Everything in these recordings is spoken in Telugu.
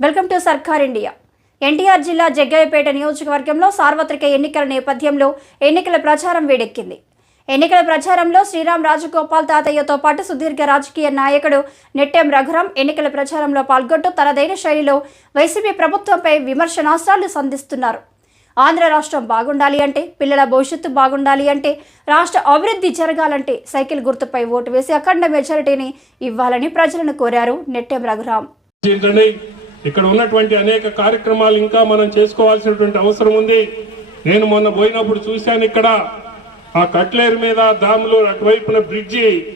Welcome to Sarkar India. NTR జిల్లా జగ్గయ్యపేట నియోజకవర్గంలో సార్వత్రిక ఎన్నికల నేపథ్యంలో ఎన్నికల ప్రచారం వేడెక్కింది. ఎన్నికల ప్రచారంలో శ్రీరామ్ రాజగోపాల్ తాతయ్యతో పాటు సుదీర్ఘ రాజకీయ నాయకుడు నెట్టెం రఘురాం ఎన్నికల ప్రచారంలో పాల్గొంటూ తనదైన శైలిలో వైసీపీ ప్రభుత్వంపై విమర్శనాస్త్రాలు సంధిస్తున్నారు. ఆంధ్ర రాష్ట్రం బాగుండాలి అంటే పిల్లల భవిష్యత్తు బాగుండాలి అంటే రాష్ట్ర అభివృద్ధి జరగాలంటే సైకిల్ గుర్తుపై ఓటు వేసి అఖండ మెజారిటీని ఇవ్వాలని ప్రజలను కోరారు నెట్టెం రఘురాం ఇక్కడ ఉన్నటువంటి అనేక కార్యక్రమాలు ఇంకా మనం చేసుకోవాల్సినటువంటి అవసరం ఉంది. నేను మొన్న పోయినప్పుడు చూశాను ఇక్కడ ఆ కట్లేరు మీద దాములు అటువైపున బ్రిడ్జి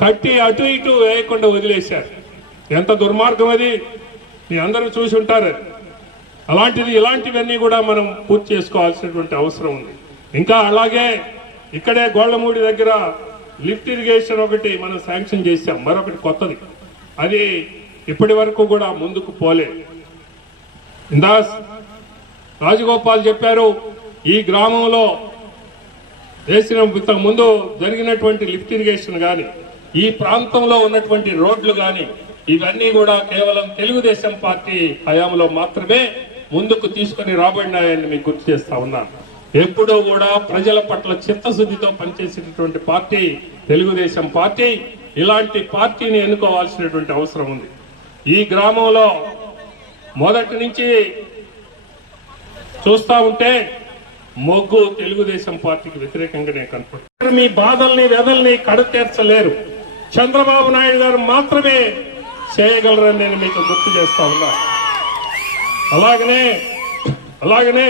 కట్టి అటు ఇటు వేయకుండా వదిలేశారు. ఎంత దుర్మార్గం అది. మీ అందరూ చూసి ఉంటారు అలాంటిది ఇలాంటివన్నీ కూడా మనం పూర్తి చేసుకోవాల్సినటువంటి అవసరం ఉంది. ఇంకా అలాగే ఇక్కడే గోళ్ళమూడి దగ్గర లిఫ్ట్ ఇరిగేషన్ ఒకటి మనం శాంక్షన్ చేశాం. మరొకటి కొత్తది. అది ఇప్పటి వరకు కూడా ముందుకు పోలే. ఇందా రాజగోపాల్ చెప్పారు ఈ గ్రామంలో వేసిన ఇంతకు ముందు జరిగినటువంటి లిఫ్ట్ ఇరిగేషన్ కానీ ఈ ప్రాంతంలో ఉన్నటువంటి రోడ్లు కానీ ఇవన్నీ కూడా కేవలం తెలుగుదేశం పార్టీ హయాంలో మాత్రమే ముందుకు తీసుకొని రాబడినాయని మీకు గుర్తు చేస్తా ఉన్నాను ఎప్పుడూ కూడా ప్రజల పట్ల చిత్తశుద్ధితో పనిచేసినటువంటి పార్టీ తెలుగుదేశం పార్టీ ఇలాంటి పార్టీని ఎన్నుకోవాల్సినటువంటి అవసరం ఉంది. ఈ గ్రామంలో మొదటి నుంచి చూస్తా ఉంటే మొగ్గు తెలుగుదేశం పార్టీకి వ్యతిరేకంగానే కనపడుతుంది. మీ బాధల్ని వెదల్ని కడతీర్చలేరు. చంద్రబాబు నాయుడు గారు మాత్రమే చేయగలరని నేను మీకు గుర్తు చేస్తా ఉన్నా. అలాగనే అలాగనే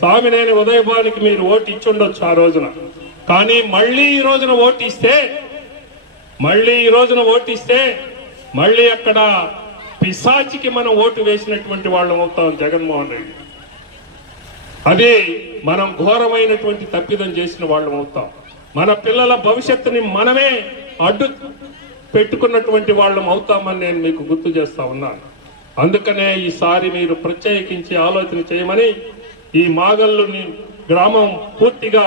స్వామినేని ఉదయభానికి మీరు ఓటు ఇచ్చుండొచ్చు ఆ రోజున. కానీ మళ్ళీ ఈ రోజున ఓటు ఇస్తే మళ్ళీ ఈ రోజున ఓటు ఇస్తే మళ్ళీ అక్కడ పిశాచికి మనం ఓటు వేసినటువంటి వాళ్ళం అవుతాం జగన్మోహన్ రెడ్డి. అదే మనం ఘోరమైనటువంటి తప్పిదం చేసిన వాళ్ళం అవుతాం. మన పిల్లల భవిష్యత్తుని మనమే అడ్డు పెట్టుకున్నటువంటి వాళ్ళం అవుతామని నేను మీకు గుర్తు చేస్తా ఉన్నాను. అందుకనే ఈసారి మీరు ప్రత్యేకించి ఆలోచన చేయమని ఈ మాగల్లుని గ్రామం పూర్తిగా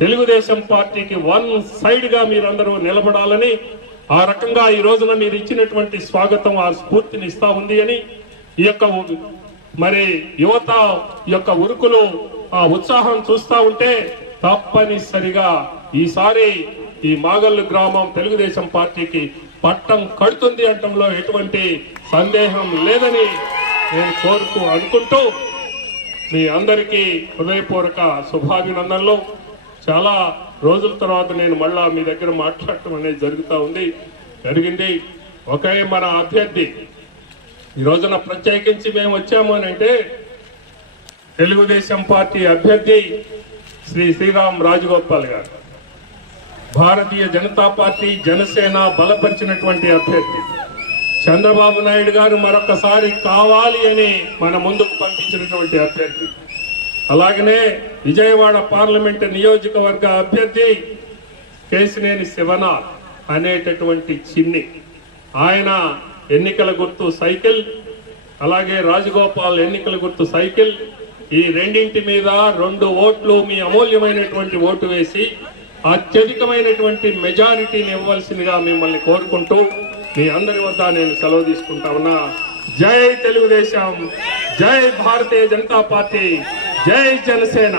తెలుగుదేశం పార్టీకి వన్ సైడ్గా మీరందరూ నిలబడాలని ఆ రకంగా ఈ రోజున మీరు ఇచ్చినటువంటి స్వాగతం ఆ స్ఫూర్తిని ఇస్తా ఉంది అని ఈ యొక్క మరి యువత యొక్క ఉరుకులు ఆ ఉత్సాహం చూస్తా ఉంటే తప్పనిసరిగా ఈసారి ఈ మాగల్లు గ్రామం తెలుగుదేశం పార్టీకి పట్టం కడుతుంది అంటంలో ఎటువంటి సందేహం లేదని నేను కోరుకు అనుకుంటూ మీ అందరికీ హృదయపూర్వక శుభాభినందనలు. చాలా రోజుల తర్వాత నేను మళ్ళా మీ దగ్గర మాట్లాడటం అనేది జరుగుతూ ఉంది. జరిగింది. ఒకే మన అభ్యర్థి. ఈ రోజున ప్రత్యేకించి మేము వచ్చాము అని అంటే తెలుగుదేశం పార్టీ అభ్యర్థి శ్రీ శ్రీరామ్ రాజగోపాల్ గారు. భారతీయ జనతా పార్టీ జనసేన బలపరిచినటువంటి అభ్యర్థి. చంద్రబాబు నాయుడు గారు మరొకసారి కావాలి అని మన ముందుకు పంపించినటువంటి అభ్యర్థి. అలాగనే విజయవాడ పార్లమెంట్ నియోజకవర్గ అభ్యర్థి కేసినేని శివనాథ్ అనేటటువంటి చిన్ని. ఆయన ఎన్నికల గుర్తు సైకిల్ అలాగే రాజగోపాల్ ఎన్నికల గుర్తు సైకిల్ ఈ రెండింటి మీద రెండు ఓట్లు మీ అమూల్యమైనటువంటి ఓటు వేసి అత్యధికమైనటువంటి మెజారిటీని ఇవ్వాల్సిందిగా మిమ్మల్ని కోరుకుంటూ మీ అందరి వద్ద నేను సెలవు తీసుకుంటా ఉన్నా. జై తెలుగుదేశం జై భారతీయ జనతా పార్టీ. జై జనసేన.